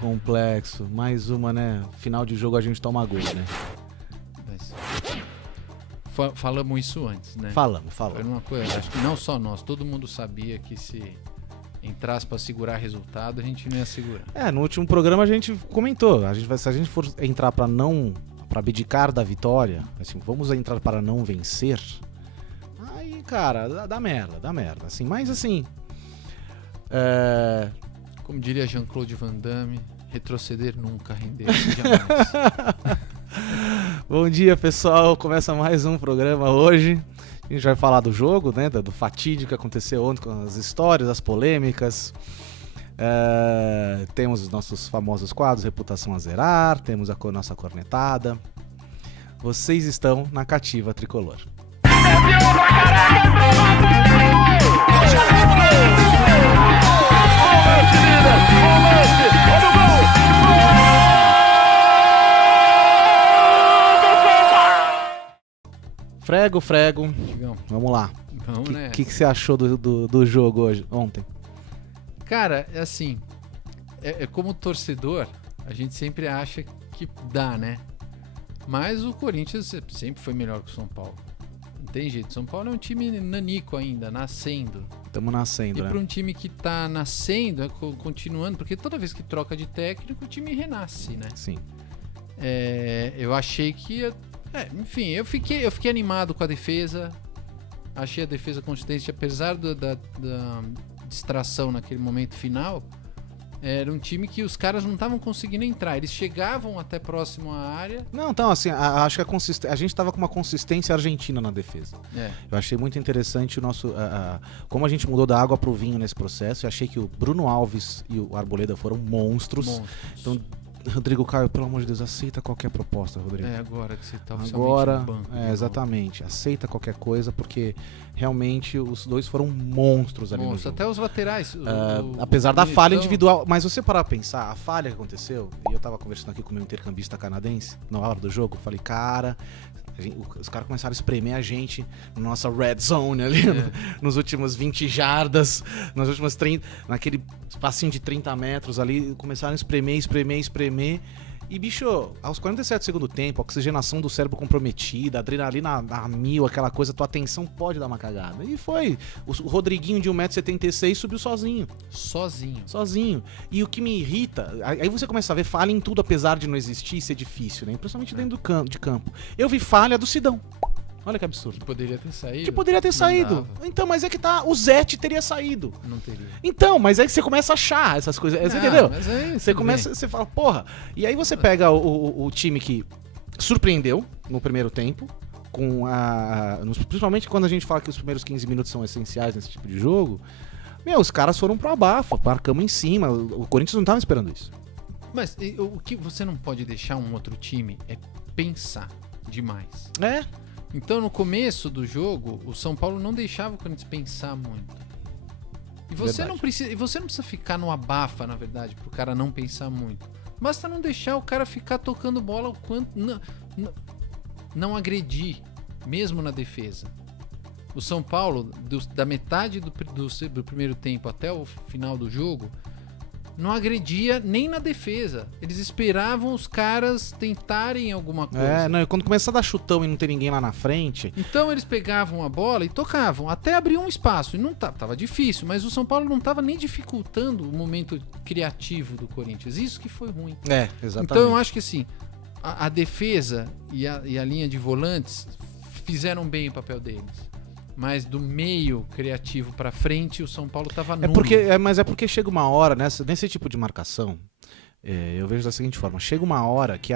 Complexo. Mais uma, né? Final de jogo a gente toma gol, né? Falamos isso antes, né? Falamos. Foi uma coisa, acho que não só nós, todo mundo sabia que se entrasse pra segurar resultado, a gente não ia segurar. No último programa a gente comentou, se a gente for entrar pra abdicar da vitória, assim, vamos entrar para não vencer, aí, cara, dá merda, assim, mas assim... Como diria Jean-Claude Van Damme, retroceder nunca, render jamais. Bom dia, pessoal. Começa mais um programa hoje. A gente vai falar do jogo, né? Do fatídico que aconteceu ontem, com as histórias, as polêmicas. Temos os nossos famosos quadros, Reputação a Zerar. Temos a nossa cornetada. Vocês estão na Cativa Tricolor. Frego. Digão. Vamos lá. Vamos nessa. O que você achou do jogo ontem? Cara, é assim, como torcedor, a gente sempre acha que dá, né? Mas o Corinthians sempre foi melhor que o São Paulo. Não tem jeito. São Paulo é um time nanico ainda, nascendo. Estamos nascendo, e né? para um time que tá nascendo, continuando, porque toda vez que troca de técnico, o time renasce, né? Sim. Eu achei que... enfim, eu fiquei animado com a defesa. Achei a defesa consistente, apesar da distração naquele momento final. Era um time que os caras não estavam conseguindo entrar. Eles chegavam até próximo à área. Não, então, assim, acho que a gente estava com uma consistência argentina na defesa. Eu achei muito interessante o nosso... como a gente mudou da água pro vinho nesse processo. Eu achei que o Bruno Alves e o Arboleda foram monstros. Então, Rodrigo Caio, pelo amor de Deus, aceita qualquer proposta, Rodrigo. Agora que você tá oficialmente no banco. Exatamente. Aceita qualquer coisa, porque realmente os dois foram monstros ali no jogo. Até os laterais. Apesar da falha individual. Mas você parar pra pensar, a falha que aconteceu, e eu tava conversando aqui com o meu intercambista canadense, na hora do jogo, falei, cara... os caras começaram a espremer a gente na nossa red zone ali, nos últimos 20 jardas, nas últimas 30, naquele espacinho de 30 metros ali, começaram a espremer. E, bicho, aos 47 do segundo tempo, a oxigenação do cérebro comprometida, a adrenalina a mil, aquela coisa, tua atenção pode dar uma cagada. E foi. O Rodriguinho de 1,76m subiu sozinho. Sozinho. E o que me irrita, aí você começa a ver falha em tudo, apesar de não existir e ser difícil, né? Principalmente dentro de campo. Eu vi falha do Sidão. Olha que absurdo. Que poderia ter saído. Então, mas é que tá, o Zete teria saído. Não teria. Então, mas aí que você começa a achar essas coisas, você entendeu? Mas é isso, você começa, você fala, porra. E aí você pega o time que surpreendeu no primeiro tempo, principalmente quando a gente fala que os primeiros 15 minutos são essenciais nesse tipo de jogo. Os caras foram pro abafa, marcamos em cima. O Corinthians não tava esperando isso. Mas o que você não pode deixar um outro time é pensar demais. Então, no começo do jogo, o São Paulo não deixava o Corinthians pensar muito. E você não precisa ficar no abafa, na verdade, pro cara não pensar muito. Basta não deixar o cara ficar tocando bola o quanto... Não agredir, mesmo na defesa. O São Paulo, da metade do primeiro tempo até o final do jogo, não agredia nem na defesa. Eles esperavam os caras tentarem alguma coisa. Quando começar a dar chutão e não ter ninguém lá na frente... Então eles pegavam a bola e tocavam, até abrir um espaço. E não tava difícil, mas o São Paulo não tava nem dificultando o momento criativo do Corinthians. Isso que foi ruim. Exatamente. Então eu acho que assim, a defesa e a linha de volantes fizeram bem o papel deles. Mas do meio criativo pra frente, o São Paulo tava nulo. Mas é porque chega uma hora, nesse tipo de marcação, eu vejo da seguinte forma, chega uma hora que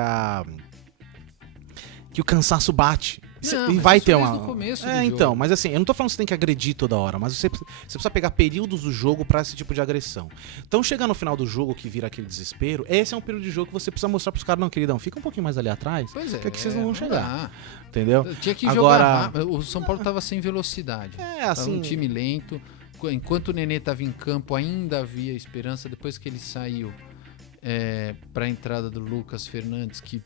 o cansaço bate. E vai ter uma... Então, mas assim, eu não tô falando que você tem que agredir toda hora, mas você precisa pegar períodos do jogo pra esse tipo de agressão. Então, chegar no final do jogo que vira aquele desespero, esse é um período de jogo que você precisa mostrar pros caras, não, queridão, fica um pouquinho mais ali atrás, que aqui vocês não vão chegar. Entendeu? Tinha que jogar rápido. O São Paulo tava sem velocidade. Assim... Tava um time lento. Enquanto o Nenê tava em campo, ainda havia esperança. Depois que ele saiu pra entrada do Lucas Fernandes, que,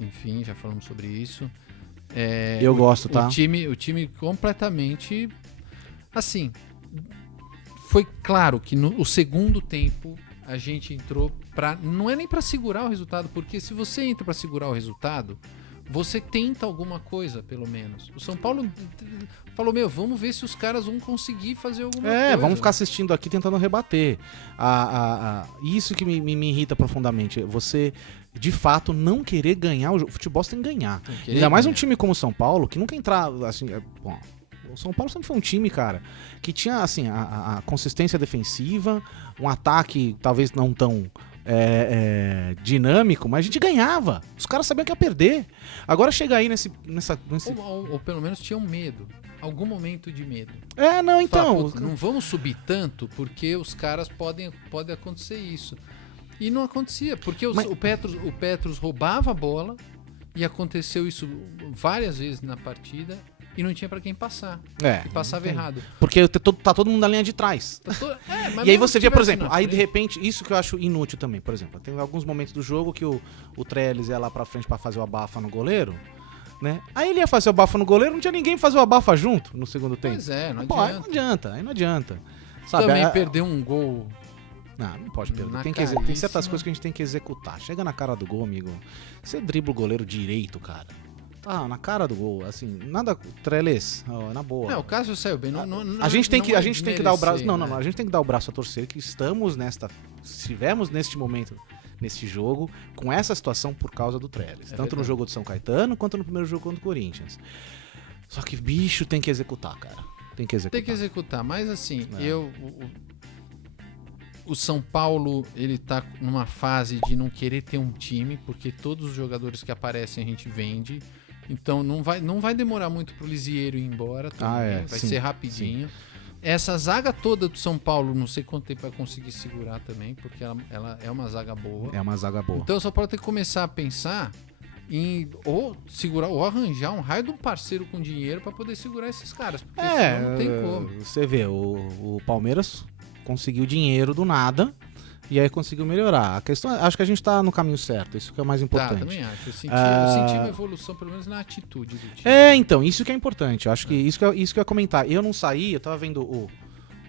enfim, já falamos sobre isso. Eu gosto, tá? O time completamente... Assim, foi claro que o segundo tempo a gente entrou pra... Não é nem pra segurar o resultado, porque se você entra pra segurar o resultado, você tenta alguma coisa, pelo menos. O São Paulo falou, vamos ver se os caras vão conseguir fazer alguma coisa. Vamos ficar assistindo aqui tentando rebater. Isso que me irrita profundamente. Você, de fato, não querer ganhar o jogo. O futebol você tem que ganhar. Ainda mais um time como o São Paulo, que nunca entrava, assim... Bom, o São Paulo sempre foi um time, cara, que tinha, assim, a consistência defensiva, um ataque talvez não tão... dinâmico, mas a gente ganhava. Os caras sabiam que ia perder. Agora chega aí nesse... Ou pelo menos tinham medo. Algum momento de medo. Não, então... Fala, não vamos subir tanto porque os caras pode acontecer isso. E não acontecia, porque o Petros roubava a bola e aconteceu isso várias vezes na partida e não tinha pra quem passar. E passava errado. Porque tá todo mundo na linha de trás. Mas e aí você vê, por exemplo, aí de repente, isso que eu acho inútil também, por exemplo, tem alguns momentos do jogo que o Trellis ia lá pra frente pra fazer o abafa no goleiro, né? Aí ele ia fazer o abafa no goleiro, não tinha ninguém fazer o abafa junto no segundo tempo. Pois é, não adianta. Aí não adianta. Sabe, também perdeu um gol. Não pode perder. Tem certas coisas que a gente tem que executar. Chega na cara do gol, amigo. Você dribla o goleiro direito, cara. Tá, na cara do gol, assim, nada, Trellis, na boa. Não, o Cássio saiu bem. A gente tem que dar o braço. Não, a gente tem que dar o braço a torcer que estivemos neste momento, nesse jogo, com essa situação por causa do Trellis. Tanto verdade. No jogo do São Caetano quanto no primeiro jogo contra o Corinthians. Só que, bicho, tem que executar, cara. Tem que executar, mas assim, o São Paulo, ele tá numa fase de não querer ter um time, porque todos os jogadores que aparecem a gente vende. Então não vai demorar muito pro Lisieiro ir embora também, vai ser rapidinho. Sim. Essa zaga toda do São Paulo, não sei quanto tempo vai conseguir segurar também, porque ela é uma zaga boa. É uma zaga boa. Então o São Paulo tem que começar a pensar em ou segurar, ou arranjar um raio de um parceiro com dinheiro para poder segurar esses caras, porque senão não tem como. Você vê, o Palmeiras conseguiu dinheiro do nada e aí conseguiu melhorar. A questão, acho que a gente tá no caminho certo, isso que é o mais importante. Também acho. Eu senti uma evolução, pelo menos na atitude do time. Então, isso que é importante. Eu acho que isso que eu ia comentar. Eu não saí, eu tava vendo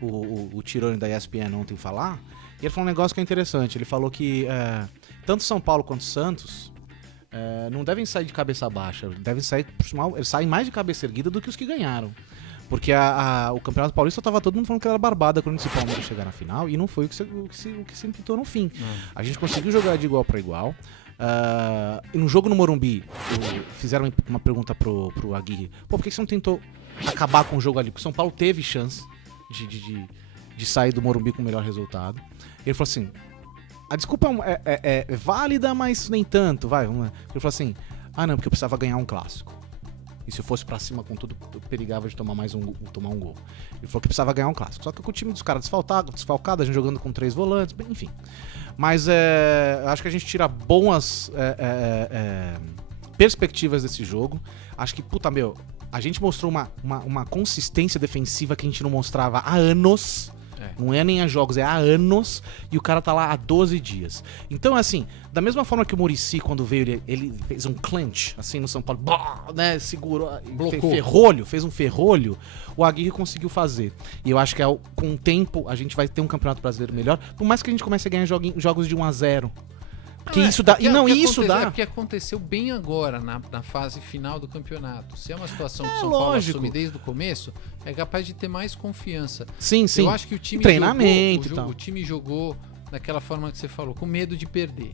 o Tirone da ESPN ontem falar, e ele falou um negócio que é interessante. Ele falou que tanto São Paulo quanto Santos não devem sair de cabeça baixa, devem sair, eles saem mais de cabeça erguida do que os que ganharam. Porque o Campeonato Paulista tava todo mundo falando que era barbada quando esse Palmeiras chegar na final, e não foi o que se pintou no fim. A gente conseguiu jogar de igual para igual. E no jogo no Morumbi, fizeram uma pergunta pro Aguirre: por que você não tentou acabar com o jogo ali? Porque o São Paulo teve chance de sair do Morumbi com o melhor resultado. Ele falou assim: a desculpa é válida, mas nem tanto. Vamos lá. Ele falou assim: não, porque eu precisava ganhar um clássico. E se eu fosse pra cima com tudo, eu perigava de tomar um gol. Ele falou que precisava ganhar um clássico. Só que com o time dos caras desfalcado, a gente jogando com 3 volantes, enfim. Mas acho que a gente tira boas perspectivas desse jogo. Acho que, a gente mostrou uma consistência defensiva que a gente não mostrava há anos. Não é nem há jogos, é há anos, e o cara tá lá há 12 dias. Então, assim, da mesma forma que o Muricy, quando veio, ele fez um clinch, assim, no São Paulo, né, segurou, fez um ferrolho, o Aguirre conseguiu fazer. E eu acho que com o tempo a gente vai ter um Campeonato Brasileiro melhor, por mais que a gente comece a ganhar jogos de 1-0. Porque isso dá. É porque aconteceu bem agora, na fase final do campeonato. Se é uma situação que o São Paulo assume desde o começo, é capaz de ter mais confiança. Sim. Eu acho que o time treinamento o time jogou daquela forma que você falou, com medo de perder.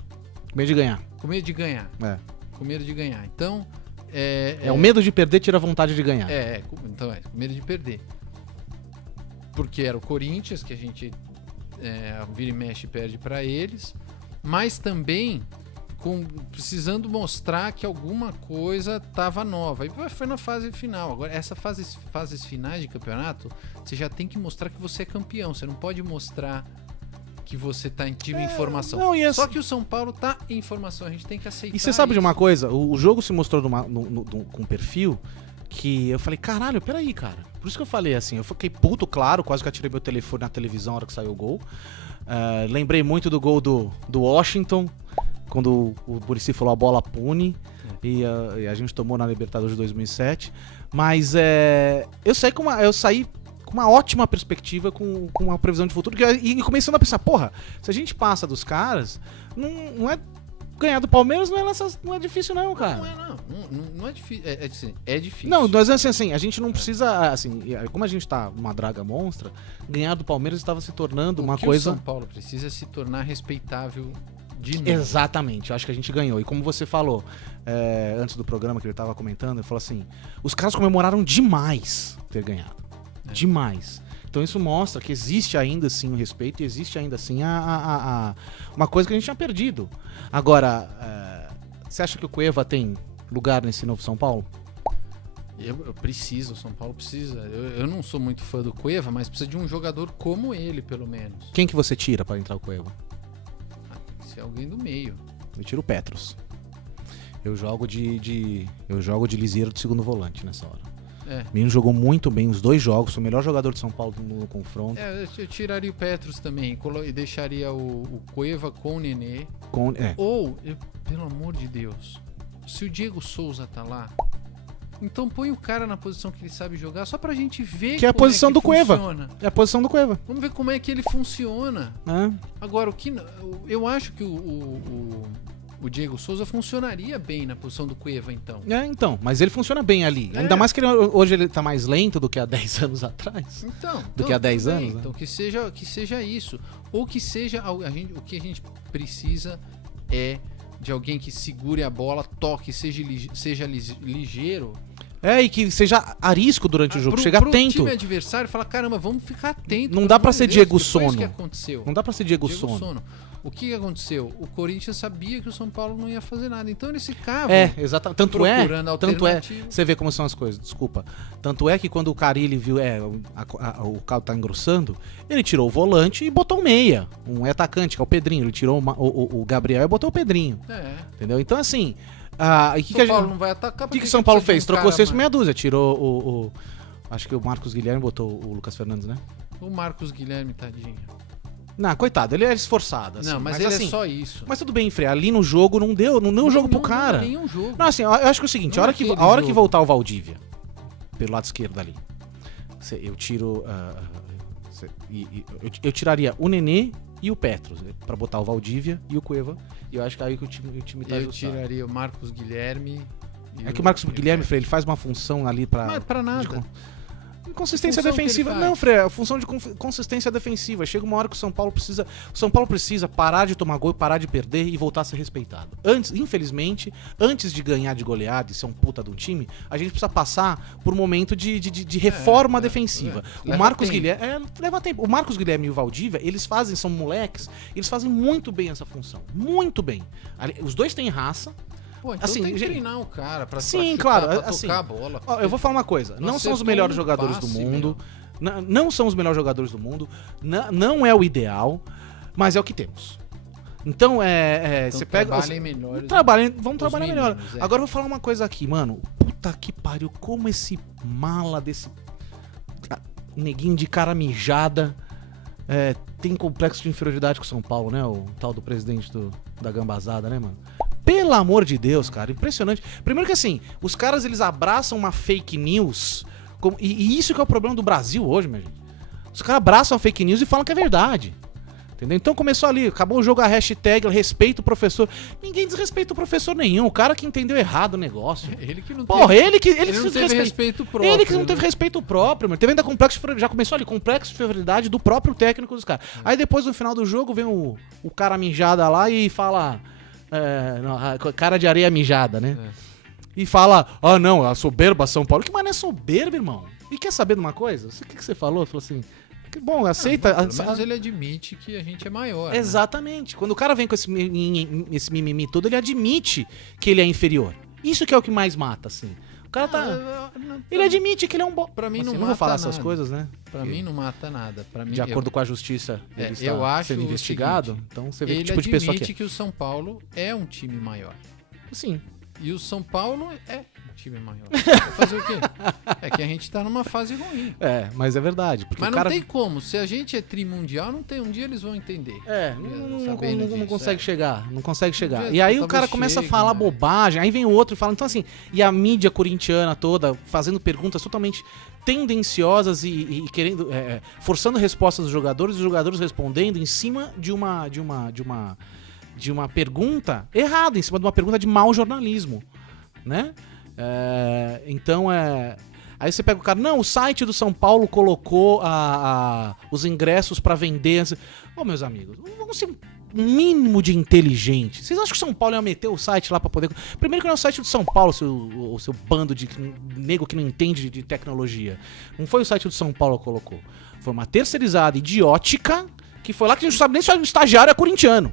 Com medo de ganhar. Com medo de ganhar. Com medo de ganhar. Então. O medo de perder tira a vontade de ganhar. Com medo de perder. Porque era o Corinthians, que a gente vira e mexe e perde pra eles. Mas também precisando mostrar que alguma coisa estava nova. E foi na fase final. Agora, essa fases finais de campeonato, você já tem que mostrar que você é campeão. Você não pode mostrar que você tá em informação. Só que o São Paulo tá em informação. A gente tem que aceitar. E você sabe de uma coisa? O jogo se mostrou com um perfil que eu falei, caralho, peraí, cara. Por isso que eu falei assim, eu fiquei puto, claro, quase que atirei meu telefone na televisão na hora que saiu o gol. Lembrei muito do gol do Washington, quando o Muricy falou a bola pune, e a gente tomou na Libertadores de 2007. Mas eu saí com uma ótima perspectiva, com uma previsão de futuro. E começando a pensar, porra, se a gente passa dos caras, não é... Ganhar do Palmeiras não é difícil não, cara. Não é difícil. É difícil. Não, mas assim, a gente não precisa, assim, como a gente tá numa draga monstra, ganhar do Palmeiras estava se tornando uma coisa... O São Paulo precisa se tornar respeitável de novo. Exatamente, eu acho que a gente ganhou. E como você falou, antes do programa que ele tava comentando, ele falou assim, os caras comemoraram demais ter ganhado. Demais. Então isso mostra que existe ainda assim o respeito e existe ainda assim uma coisa que a gente tinha perdido. Agora, você acha que o Cueva tem lugar nesse novo São Paulo? Eu preciso, o São Paulo precisa. Eu não sou muito fã do Cueva, mas precisa de um jogador como ele, pelo menos. Quem que você tira pra entrar o Cueva? Tem que ser alguém do meio. Eu tiro o Petros. Eu jogo de liseiro de segundo volante nessa hora. O menino jogou muito bem os 2 jogos, foi o melhor jogador de São Paulo no confronto. Eu tiraria o Petros também e deixaria o Cueva com o Nenê. Ou, pelo amor de Deus, se o Diego Souza tá lá, então põe o cara na posição que ele sabe jogar, só pra gente ver que é a posição do Cueva. É a posição do Cueva. Vamos ver como é que ele funciona. Agora, eu acho que o Diego Souza funcionaria bem na posição do Cueva, então. Então, mas ele funciona bem ali. Ainda mais que hoje ele tá mais lento do que há 10 anos atrás. Do que há 10 anos. Então, que seja isso. Ou que seja, o que a gente precisa é de alguém que segure a bola, toque, seja ligeiro. E que seja arisco durante o jogo, chega atento. Pro time adversário, fala, caramba, vamos ficar atento. Não dá pra ser Diego Sono. Que aconteceu. Não dá pra ser Diego Sono. O que aconteceu? O Corinthians sabia que o São Paulo não ia fazer nada. Então eles ficavam exatamente. procurando alternativa. Você vê como são as coisas, desculpa. Tanto é que quando o Carille viu o caldo tá engrossando, ele tirou o volante e botou o meia. Um atacante, que é o Pedrinho. Ele tirou o Gabriel e botou o Pedrinho. Entendeu? Então, assim... São Paulo não vai atacar. O que São Paulo fez? Trocou 6 por meia dúzia. Tirou acho que o Marcos Guilherme botou o Lucas Fernandes, né? O Marcos Guilherme, tadinho. Não, coitado, ele é esforçado. Assim, mas ele assim, é só isso. Mas tudo bem, Frei, ali no jogo não deu o jogo pro cara. Não deu nenhum jogo. Não, assim, eu acho que é o seguinte, a hora que voltar o Valdívia, pelo lado esquerdo ali, eu tiro... eu tiraria o Nenê e o Petros, pra botar o Valdívia e o Cueva, e eu acho que aí que o time tá ajustado. Eu tiraria o Marcos Guilherme... que o Marcos Guilherme, Frei, ele faz uma função ali pra... Mas pra nada. Consistência defensiva. Não, Frei, a função de consistência defensiva. Chega uma hora que o São Paulo precisa parar de tomar gol, parar de perder e voltar a ser respeitado. Infelizmente, antes de ganhar de goleada e ser um puta de um time, a gente precisa passar por um momento de reforma defensiva. O Marcos Guilherme... leva tempo. O Marcos Guilherme e o Valdívia, são moleques, eles fazem muito bem essa função. Muito bem. Os dois têm raça. Pô, então tem que treinar o cara pra tocar a bola. Eu vou falar uma coisa. Não são os melhores jogadores do mundo. Não são os melhores jogadores do mundo. Não é o ideal. Mas é o que temos. Então, você pega... Vamos trabalhar melhor. Agora eu vou falar uma coisa aqui, mano. Puta que pariu. Como esse mala desse... neguinho de cara mijada... tem complexo de inferioridade com o São Paulo, né? O tal do presidente da gambazada, né, mano? Pelo amor de Deus, cara, impressionante. Primeiro que assim, os caras eles abraçam uma fake news, e isso que é o problema do Brasil hoje, minha gente. Os caras abraçam a fake news e falam que é verdade. Entendeu? Então começou ali, acabou o jogo, a hashtag respeita o professor. Ninguém desrespeita o professor nenhum, o cara que entendeu errado o negócio. Ele que não teve respeito próprio. Ele que não teve respeito próprio, mano. Teve ainda complexo, já começou ali, complexo de inferioridade do próprio técnico dos caras. Aí depois no final do jogo vem o cara mijada lá e fala... cara de areia mijada, né? E fala, não, a soberba São Paulo. Que mané soberba, irmão? E quer saber de uma coisa? O que você falou? Falou assim, que bom, aceita. Pelo menos ele admite que a gente é maior. Exatamente. Né? Quando o cara vem com esse mimimi todo, ele admite que ele é inferior. Isso que é o que mais mata, assim. O cara ele admite que ele é um bom. Pra mim assim, não mata vou falar nada. essas coisas, né? Pra mim não mata nada. Pra mim, de acordo com a justiça, ele está sendo investigado. Seguinte, então você vê que tipo de pessoa que é. Ele admite que o São Paulo é um time maior. Sim. E o São Paulo é time maior. Vai fazer o quê? É que a gente tá numa fase ruim. Mas é verdade. Porque mas não tem como. Se a gente é trimundial, não tem. Um dia eles vão entender. Não consegue chegar. Não consegue chegar. E aí o cara começa a falar bobagem. Aí vem o outro e fala, então assim, e a mídia corintiana toda fazendo perguntas totalmente tendenciosas e querendo, forçando respostas dos jogadores, os jogadores respondendo em cima de uma pergunta errada, em cima de uma pergunta de mau jornalismo, né? Então aí você pega o cara, não, o site do São Paulo colocou os ingressos pra vender. Meus amigos, vamos ser um mínimo de inteligente. Vocês acham que o São Paulo ia meter o site lá pra poder... Primeiro que não é o site do São Paulo, o seu bando de nego que não entende de tecnologia. Não foi o site do São Paulo que colocou. Foi uma terceirizada idiótica que foi lá que a gente não sabe nem se o estagiário é corintiano.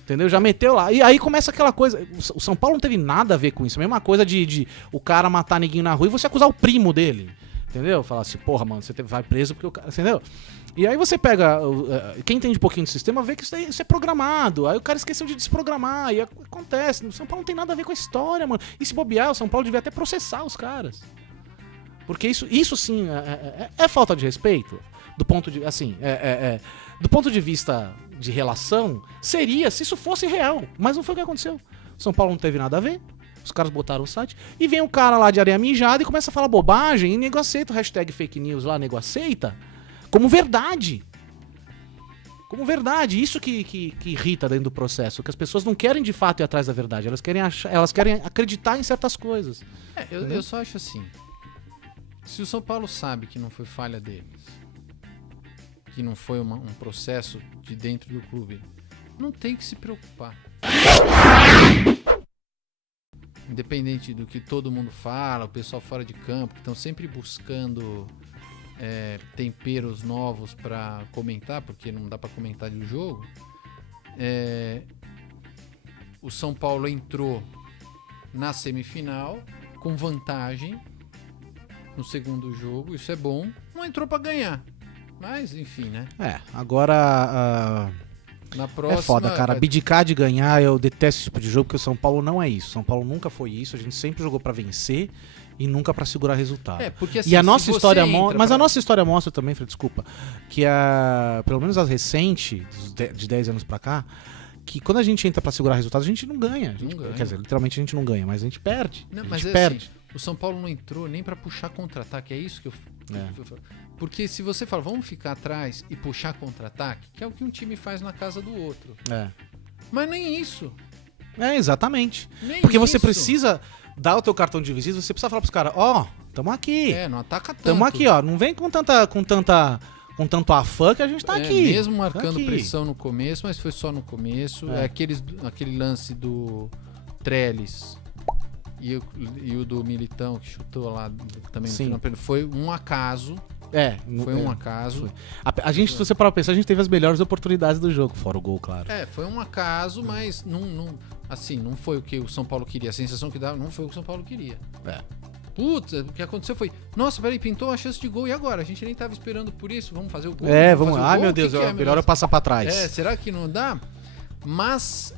Entendeu? Já meteu lá. E aí começa aquela coisa... O São Paulo não teve nada a ver com isso. A mesma coisa de o cara matar neguinho na rua e você acusar o primo dele. Entendeu? Falar assim, porra, mano, você vai preso porque o cara... Entendeu? E aí você pega... Quem entende um pouquinho do sistema vê que isso é programado. Aí o cara esqueceu de desprogramar. E acontece. O São Paulo não tem nada a ver com a história, mano. E se bobear, o São Paulo devia até processar os caras. Porque isso sim é falta de respeito. Do ponto de... Assim, do ponto de vista de relação, seria se isso fosse real. Mas não foi o que aconteceu. O São Paulo não teve nada a ver. Os caras botaram o site. E vem o cara lá de areia mijada e começa a falar bobagem. E nego aceita o hashtag fake news lá, nego aceita. Como verdade. Como verdade. Isso que irrita dentro do processo. Que as pessoas não querem de fato ir atrás da verdade. Elas querem acreditar em certas coisas. Eu só acho assim. Se o São Paulo sabe que não foi falha deles, que não foi um processo de dentro do clube, não tem que se preocupar. Independente do que todo mundo fala, o pessoal fora de campo, que estão sempre buscando temperos novos para comentar, porque não dá para comentar do jogo. O São Paulo entrou na semifinal com vantagem no segundo jogo, isso é bom. Não entrou para ganhar, mas enfim, né? Agora... Na próxima, é foda, cara. Abdicar de ganhar, eu detesto esse tipo de jogo, porque o São Paulo não é isso. O São Paulo nunca foi isso. A gente sempre jogou pra vencer e nunca pra segurar resultado. Porque assim, e a nossa história mostra. Mas a nossa história mostra também, Fred, desculpa, que pelo menos a recente, de 10 anos pra cá, que quando a gente entra pra segurar resultado, a gente não ganha. Quer dizer, literalmente a gente não ganha, mas a gente perde. Assim, o São Paulo não entrou nem pra puxar contra-ataque. É isso que eu falo. Porque se você fala, vamos ficar atrás e puxar contra-ataque, que é o que um time faz na casa do outro. Mas nem isso. Exatamente. Nem porque você isso. precisa dar o teu cartão de visita, você precisa falar pros caras, tamo aqui. Não ataca tanto. Tamo aqui, não vem com tanto afã que a gente tá aqui. Mesmo marcando pressão no começo, mas foi só no começo. Aquele lance do Trellis e o do Militão, que chutou lá também no final. Foi um acaso. Foi um acaso. A gente, se você parar pra pensar, a gente teve as melhores oportunidades do jogo, fora o gol, claro. Foi um acaso, mas não foi o que o São Paulo queria. A sensação que dava não foi o que o São Paulo queria. Putz, o que aconteceu foi, nossa, peraí, pintou uma chance de gol, e agora? A gente nem tava esperando por isso, vamos fazer o gol? Vamos. Ai, meu Deus, melhor eu passar pra trás. Será que não dá? Mas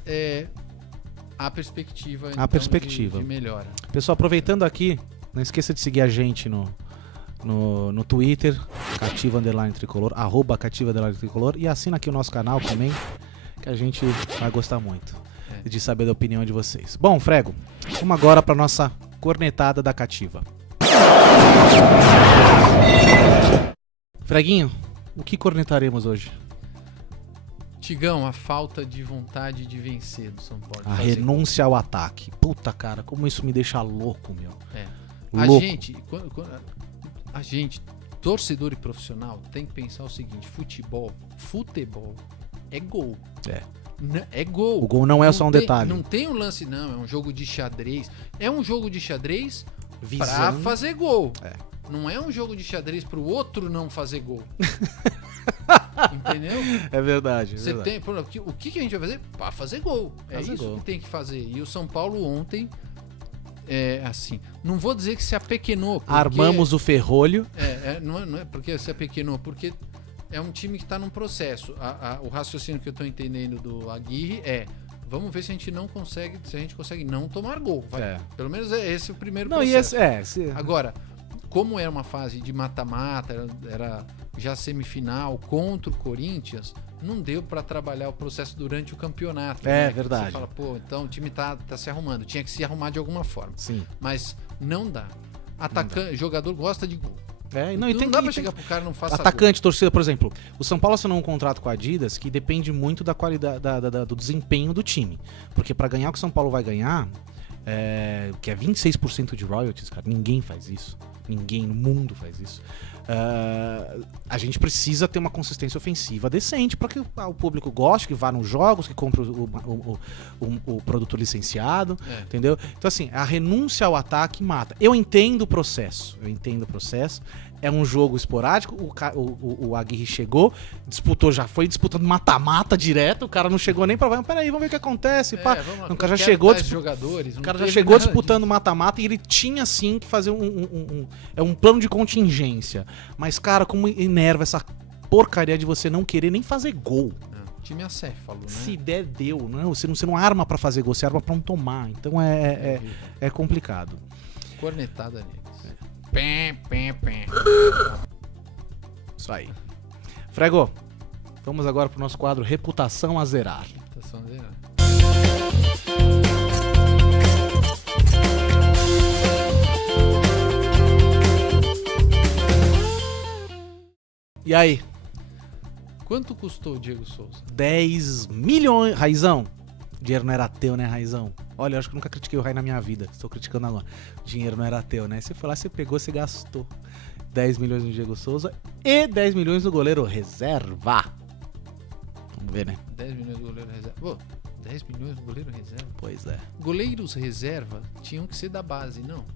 a perspectiva, então, de melhora. Pessoal, aproveitando aqui, não esqueça de seguir a gente no Twitter, @cativa_tricolor, @cativa_tricolor, e assina aqui o nosso canal também, que a gente vai gostar muito de saber da opinião de vocês. Bom, Frego, vamos agora pra nossa cornetada da Cativa. Freguinho, o que cornetaremos hoje? Tigão, a falta de vontade de vencer do São Paulo. A renúncia ao ataque. Puta, cara, como isso me deixa louco, meu. A gente, torcedor e profissional, tem que pensar o seguinte: futebol é gol. É gol. O gol não é só um detalhe. Não tem um lance, não. É um jogo de xadrez. É um jogo de xadrez pra fazer gol. Não é um jogo de xadrez pro outro não fazer gol. Entendeu? É verdade. O que a gente vai fazer? Pra fazer gol. Fazer isso que tem que fazer. E o São Paulo ontem, assim, não vou dizer que se apequenou. Porque, armamos o ferrolho. Não é porque se apequenou, porque é um time que está num processo. O raciocínio que eu estou entendendo do Aguirre vamos ver se a gente consegue não tomar gol. Pelo menos esse é o primeiro processo. Agora, como era uma fase de mata-mata, era já semifinal contra o Corinthians, não deu pra trabalhar o processo durante o campeonato. Verdade. Você fala, então o time tá se arrumando. Tinha que se arrumar de alguma forma. Sim. Mas não dá. Jogador gosta de gol. Não dá pra chegar pro cara não faça atacante, gol. Torcida, por exemplo, o São Paulo assinou um contrato com a Adidas que depende muito da qualidade do desempenho do time. Porque pra ganhar o que o São Paulo vai ganhar, que é 26% de royalties, cara, ninguém faz isso. Ninguém no mundo faz isso. A gente precisa ter uma consistência ofensiva decente para que o público goste, que vá nos jogos, que compre o produto licenciado, entendeu? Então, assim, a renúncia ao ataque mata. Eu entendo o processo. É um jogo esporádico, o Aguirre chegou, já foi disputando mata-mata direto, o cara não chegou nem pra... Peraí, vamos ver o que acontece. O cara já chegou, disputando mata-mata e ele tinha sim que fazer um plano de contingência. Mas, cara, como enerva essa porcaria de você não querer nem fazer gol. Time acéfalo, né? Se der, deu. Você não arma pra fazer gol, você arma pra não tomar. Então é complicado. Cornetada neles. Pé. Isso aí. Frego, vamos agora pro nosso quadro Reputação a Zerar. Reputação a Zerar. E aí? Quanto custou o Diego Souza? 10 milhões. Raizão, dinheiro não era teu, né, Raizão? Olha, eu acho que eu nunca critiquei o Rai na minha vida. Estou criticando agora. Dinheiro não era teu, né? Você foi lá, você pegou, você gastou 10 milhões no Diego Souza e 10 milhões no goleiro reserva. Vamos ver, né? 10 milhões no goleiro reserva. Pô, 10 milhões no goleiro reserva? Pois é. Goleiros reserva tinham que ser da base, não?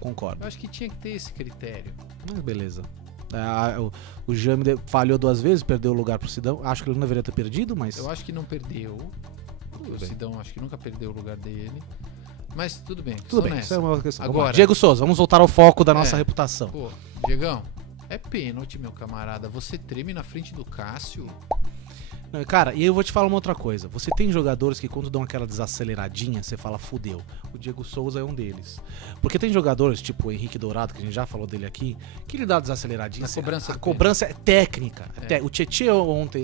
Concordo. Eu acho que tinha que ter esse critério. Mas beleza. O Jame falhou 2 vezes, perdeu o lugar pro Sidão. Acho que ele não deveria ter perdido, mas... Eu acho que não perdeu. O Sidão acho que nunca perdeu o lugar dele. Mas tudo bem. Isso é uma outra questão. Agora, Diego Souza, vamos voltar ao foco da nossa reputação. Pô, Diegão, é pênalti, meu camarada. Você treme na frente do Cássio. Não, cara, e eu vou te falar uma outra coisa. Você tem jogadores que quando dão aquela desaceleradinha, você fala, fudeu. O Diego Souza é um deles. Porque tem jogadores, tipo o Henrique Dourado, que a gente já falou dele aqui, que ele dá desaceleradinha. A cobrança é técnica. O Tietê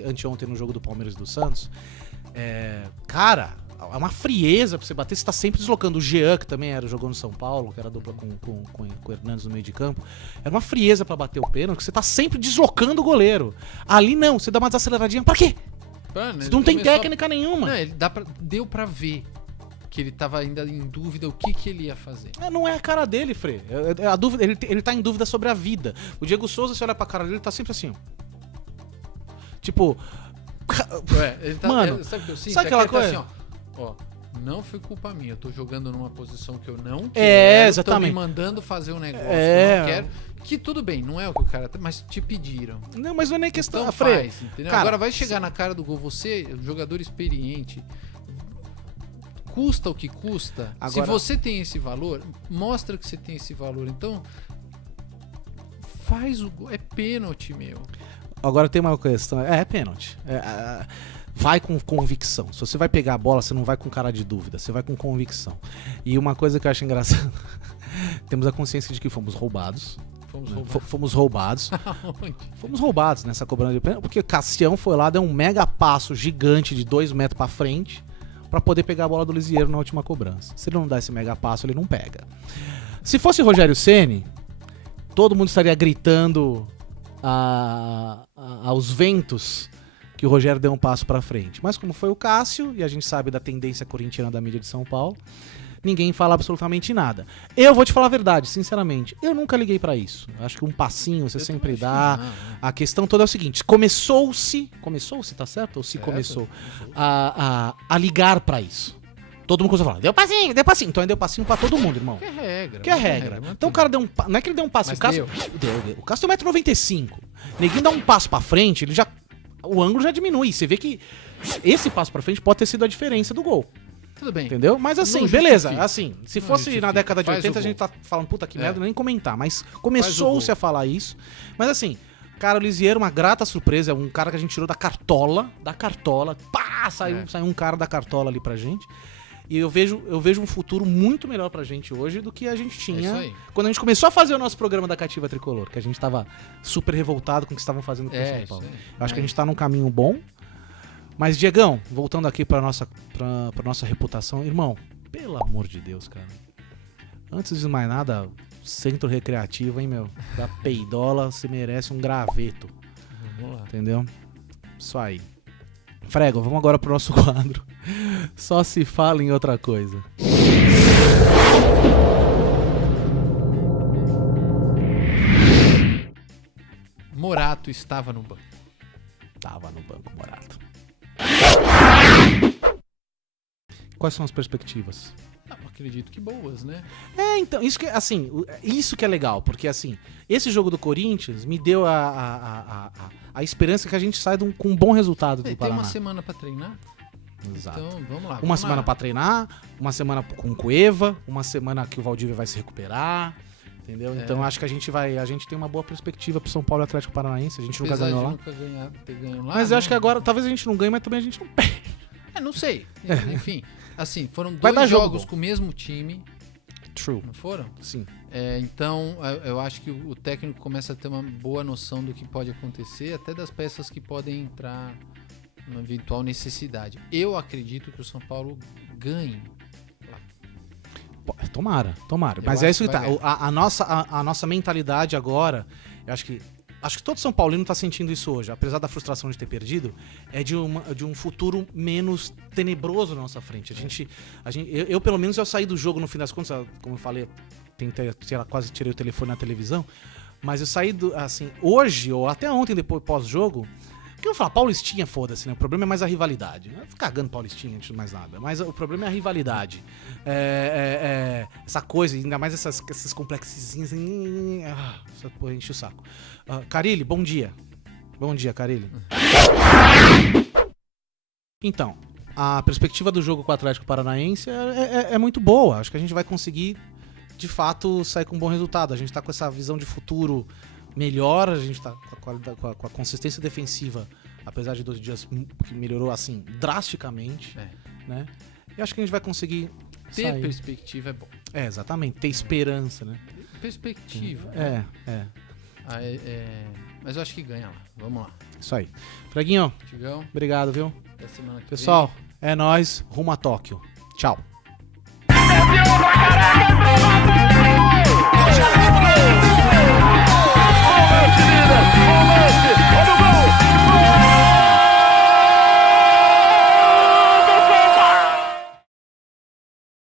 anteontem no jogo do Palmeiras e do Santos, cara, é uma frieza pra você bater. Você tá sempre deslocando. O Jean, que também jogou no São Paulo, que era dupla com o Hernandes no meio de campo. Era uma frieza pra bater o pênalti, que você tá sempre deslocando o goleiro. Ali não, você dá uma desaceleradinha. Pra quê? Você não tem técnica nenhuma. Não, deu pra ver que ele tava ainda em dúvida o que ele ia fazer. Não é a cara dele, Frei. A dúvida, ele tá em dúvida sobre a vida. O Diego Souza, você olha pra cara dele, ele tá sempre assim, ó. Tipo... ele tá, mano, sabe o que eu sinto? Sabe aquela coisa? Tá assim, ó, não foi culpa minha, eu tô jogando numa posição que eu não quero, exatamente. Estão me mandando fazer um negócio que eu não quero. Que tudo bem, não é o que o cara... Mas te pediram. Não, mas não é nem questão... Então faz, entendeu? Cara, agora vai chegar na cara do gol. Você, jogador experiente, custa o que custa. Agora, se você tem esse valor, mostra que você tem esse valor. Então, faz o gol. É pênalti, meu. Agora tem uma questão. É pênalti. Vai com convicção. Se você vai pegar a bola, você não vai com cara de dúvida. Você vai com convicção. E uma coisa que eu acho engraçada... Temos a consciência de que fomos roubados. Fomos roubados. Fomos roubados nessa cobrança de pênalti, porque Cassião foi lá, deu um mega passo gigante de 2 metros pra frente pra poder pegar a bola do Lisieiro na última cobrança. Se ele não dá esse mega passo, ele não pega. Se fosse Rogério Ceni, todo mundo estaria gritando aos ventos que o Rogério deu um passo pra frente. Mas como foi o Cássio, e a gente sabe da tendência corintiana da mídia de São Paulo, ninguém fala absolutamente nada. Eu vou te falar a verdade, sinceramente. Eu nunca liguei pra isso. Acho que um passinho você sempre dá. A questão toda é o seguinte: começou-se, tá certo? Ou se começou a ligar pra isso. Todo mundo começou a falar, deu passinho. Então deu passinho pra todo mundo, irmão. Que é regra. Então o cara deu um passo. Não é que ele deu um passo. O Cássio deu. O Cássio tem 1,95 m. Neguinho dá um passo pra frente, o ângulo já diminui. Você vê que esse passo pra frente pode ter sido a diferença do gol. Tudo bem. Entendeu? Mas assim, beleza. Assim, se fosse na década de 80, a gente tá falando, puta que merda, nem comentar. Mas começou-se a falar isso. Mas assim, Cara, o Lisieiro, uma grata surpresa, é um cara que a gente tirou da cartola, pá, saiu um cara da cartola ali pra gente. E eu vejo um futuro muito melhor pra gente hoje do que a gente tinha quando a gente começou a fazer o nosso programa da Cativa Tricolor, que a gente tava super revoltado com o que estavam fazendo com o São Paulo. Eu acho que a gente tá num caminho bom. Mas, Diegão, voltando aqui pra nossa reputação, irmão, pelo amor de Deus, cara. Antes de mais nada, centro recreativo, hein, meu? Da peidola, você merece um graveto. Vamos lá. Entendeu? Isso aí. Frego, vamos agora pro nosso quadro. Só se fala em outra coisa. Morato estava no banco. Tava no banco, Morato. Quais são as perspectivas? Não, acredito que boas, né? Então, isso que é legal, porque assim, esse jogo do Corinthians me deu a esperança que a gente sai com um bom resultado do Paraná. Tem uma semana pra treinar? Exato. Então, vamos lá. Uma semana pra treinar, uma semana com o Cueva, uma semana que o Valdívia vai se recuperar, entendeu? Então acho que a gente tem uma boa perspectiva pro São Paulo e Atlético Paranaense, a gente nunca ganhou lá. Ter ganho lá, mas eu acho que agora, talvez a gente não ganhe, mas também a gente não perde. Não sei. Enfim, assim, foram 2 jogos com o mesmo time. True. Não foram? Sim. Então, eu acho que o técnico começa a ter uma boa noção do que pode acontecer, até das peças que podem entrar numa eventual necessidade. Eu acredito que o São Paulo ganhe. Tomara. Mas é isso que tá. A nossa mentalidade agora, eu acho que todo São Paulino tá sentindo isso hoje, apesar da frustração de ter perdido, é de um futuro menos tenebroso na nossa frente. Eu pelo menos, eu saí do jogo no fim das contas, como eu falei, quase tirei o telefone na televisão, mas eu saí hoje, ou até ontem, depois pós-jogo, que eu vou falar, Paulistinha, foda-se, né? O problema é mais a rivalidade. Eu tô cagando Paulistinha antes de mais nada. Mas o problema é a rivalidade. Essa coisa, ainda mais esses complexezinhos. Essa porra enche o saco. Carilli, bom dia. Bom dia, Carilli. Então, a perspectiva do jogo com o Atlético Paranaense é muito boa. Acho que a gente vai conseguir, de fato, sair com um bom resultado. A gente tá com essa visão de futuro melhor, a gente tá com a consistência defensiva, apesar de 2 dias que melhorou assim drasticamente, né? Eu acho que a gente vai conseguir ter perspectiva é bom. Exatamente, ter esperança, né? Perspectiva. Mas eu acho que ganha lá. Vamos lá. Isso aí. Freguinho, Tigão, obrigado, viu? até semana que vem. Pessoal, é nóis, rumo a Tóquio. Tchau.